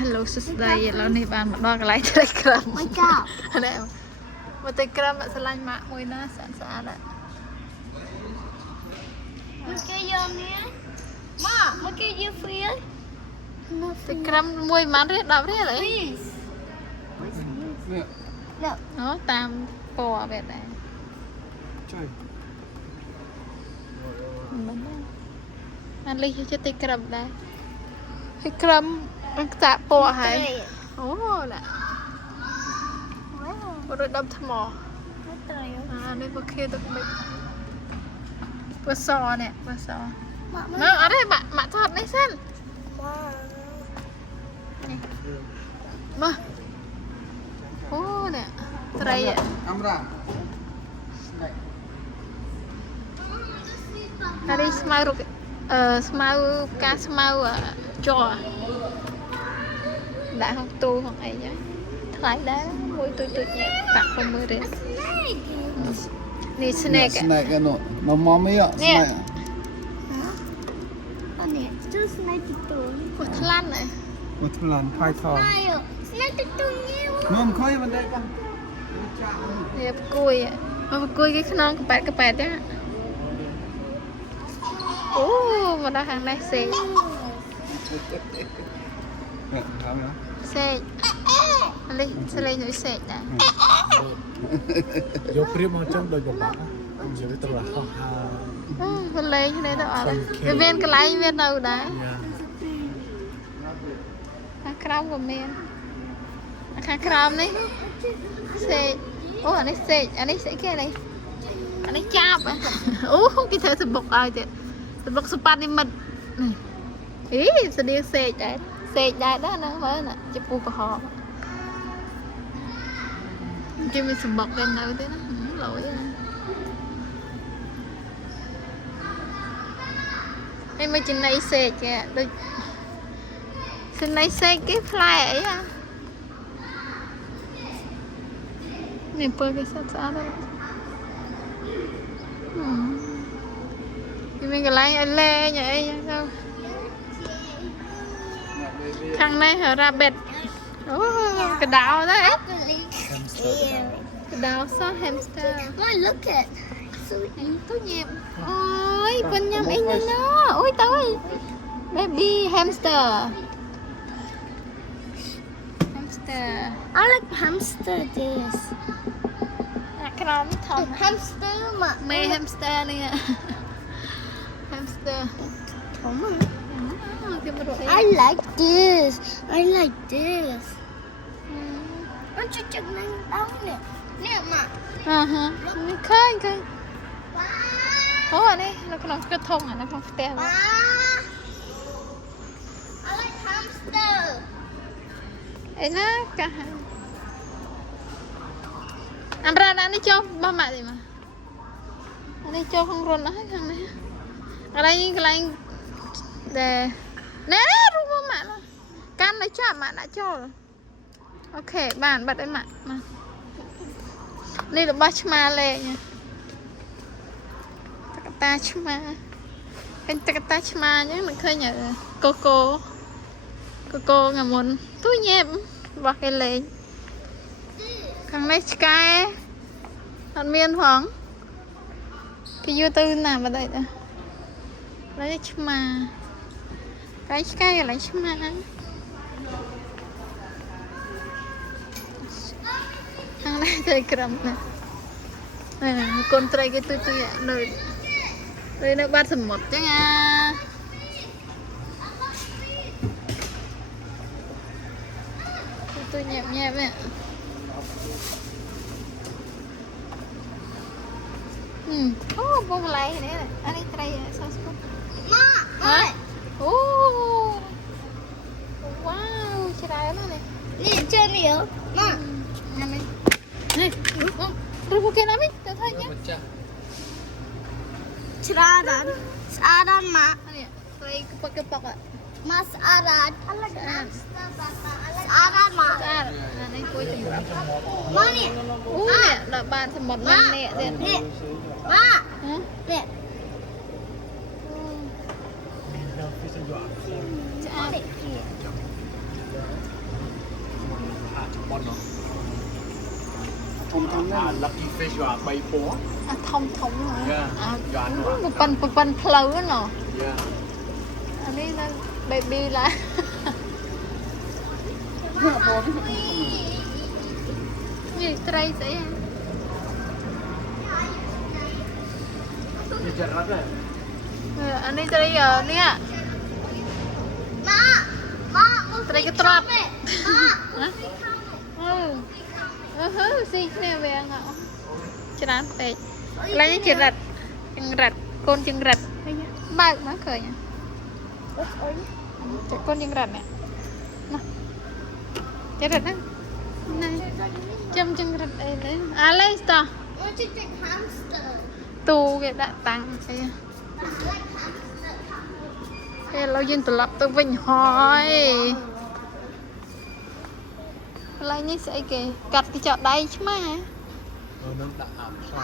Hello សួស្តីឥឡូវនេះបានមកដល់កន្លែងត្រីក្រាំមកចាប់នេះមកត្រីក្រាំឆ្លាញ់ម៉ាក់មួយណាស្អាតស្អាតមកគេយកនេះមកគេយកហ្វ្រីត្រីក្រាំមួយម៉ាត់រៀល10រៀលអីអូតាមពណ៌វាដែរជួយអាលីជាត្រីក្រាំដែរត្រីក្រាំចាក់ពណ៌ហើយអូណារត់ដប់ថ្មនេះមកខៀវទឹកមិនពសនេះពសមកអរេម៉ាក់ថតនេះសិនមកអូនេះត្រីកាមេរ៉ានេះស្មៅរុកស្មៅផ្កាស្មៅជ័រដាក់ក្នុងទូក្នុងអីចឹងថ្លៃដែរមួយទូចញ៉ែបាក់6រៀលនេះ snake នោះមកមីនេះអានេះជូ snake ទូគាត់ថ្លាន់ហ៎គាត់ថ្លាន់ផាយថង snake ទូញៀវនោះមិនខុយមិនដែរបងនេះប្រគួយគេខ្នងកប៉ែតចឹងអូមកដល់ខាងនេះសេសេកអានេះស្លេងដូចសេកដែរយកព្រៀបមកចំដោយបបាក់និយាយទៅរហោះហើយលេងនេះទៅអត់វាមានកន្លែងវានៅដែរខាងក្រោមក៏មានខាងក្រោមនេះសេកអូអានេះសេកអានេះស្អីគេនេះអានេះចាប់អូគេធ្វើសបុកឲ្យទៀតសបុកសប៉ាត់នេះមិត្តអីស្តៀងសេកដែរសេកដែរណាមើលណាជាពូក្រហមគេមានសម្បុកដែរនៅទេណាលយហើយមកចំណៃសេកគេដូចចំណៃសេកគេផ្លែអីនេះពើគេស្អាតស្អាតគេមានកន្លែងឲ្យលេងអីចឹងទៅខាងនេះរ៉ាប៊ិតអូកដោដែរកដោសោះ hamster Look at ទៅញ៉ាំអូយប៉ុនញ៉ាំអីណាអូយទៅ baby hamster I like hamster this អាក្រមថត hamster មេ hamster នេះ hamster ធំ គេមករកអី I like this អញ្ចឹងនឹងដល់នេះម៉ាក់ នេះឃើញអូអានេះនៅក្នុងផ្ទះធំអានៅក្នុងផ្ទះ I like hamster អីណាកាអាំរ៉ាណានេះចូលបោះម៉ាក់ទេមកអានេះចូលក្នុងរន្ធហើយខាងនេះកន្លែងដែលណែរូបម៉ាក់កាន់តែចាប់ម៉ាក់ដាក់ចូលអូខេបានបាត់ឲ្យម៉ាក់មកនេះរបស់ឆ្មាលេងតកតាឆ្មាឃើញតកតាឆ្មាអញ្ចឹងមិនឃើញកូកូងាមុនទូញ៉ែបរបស់គេលេងខាងនេះឆ្កែអត់មានផងគេយកទៅណាបាត់ហើយតានេះឆ្មាកែឆ្កែកន្លែងឆ្មាខាងនេះត្រីក្រាំណាកូនត្រីគេទុយនៅបាត់សមុទ្រចឹងទុយញ៉ាំនេះអូបងឡៃនេះអានេះត្រីសោះស្ពុកម៉ាក់អូវ៉ាវច្រើនណាស់នេះជឿនេះម៉ាក់នេះរូបគេណាមិទៅថាញ៉ាំច្រើនស្អាតម៉ាក់នេះត្រីកប៉ុកម៉ាក់ស្អាតអលស្អាតម៉ាក់ស្អាតនេះគួយចំរាប់ ម៉ាក់នេះអូនេះដល់បានសមុទ្រនឹងនេះទៀតនេះម៉ាក់នេះឆ្អែត con nó ធំធំណាស់ lucky fish và bay phố អាធំហ៎ Yeah. អា យ៉ានហ៎ ប៉ុនផ្លូវណ៎ yeah អានេះនៅ baby ឡា វាអត់ នេះត្រីស្អី như chặt rắt đấy អានេះត្រីនេះ Mak,ត្រីកត្រប់ Mak. ស៊ីគ្នាវាងច្រើនពេកឥឡូវនេះជារ៉ាត់ចង្រិតកូនចង្រិតបើកមកឃើញចាកូនចង្រិតនេះណាចង្រិតហ្នឹងណែចំចង្រិតអីនេះអាឡេស្តោះ Want to take hamster. ទូគេដាក់តាំងអី Like hamster. ឥឡូវយើងត្រឡប់ទៅវិញហើយកន្លែងនេះស្អីគេកាត់កញ្ចក់ដៃឆ្មា nó đã ẩm sao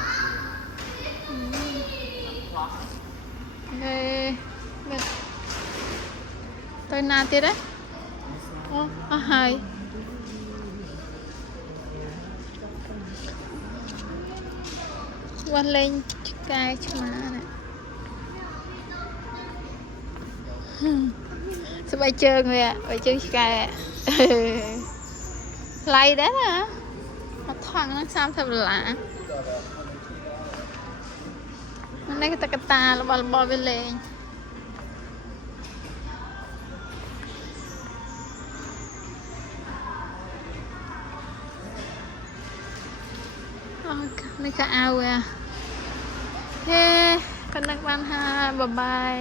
ទៅណាទៀតហ៎អូអស់ហើយវ៉ាលេងឆ្កែឆ្មាណាស្បែកជើងវាស្បែកជើងឆ្កែថ្លៃដែរណាមកថងហ្នឹង$30នេះក៏តកតារបស់វាលេងអូនេះក៏អាវហេប៉ុណ្ណឹងបានហើយបាយបាយ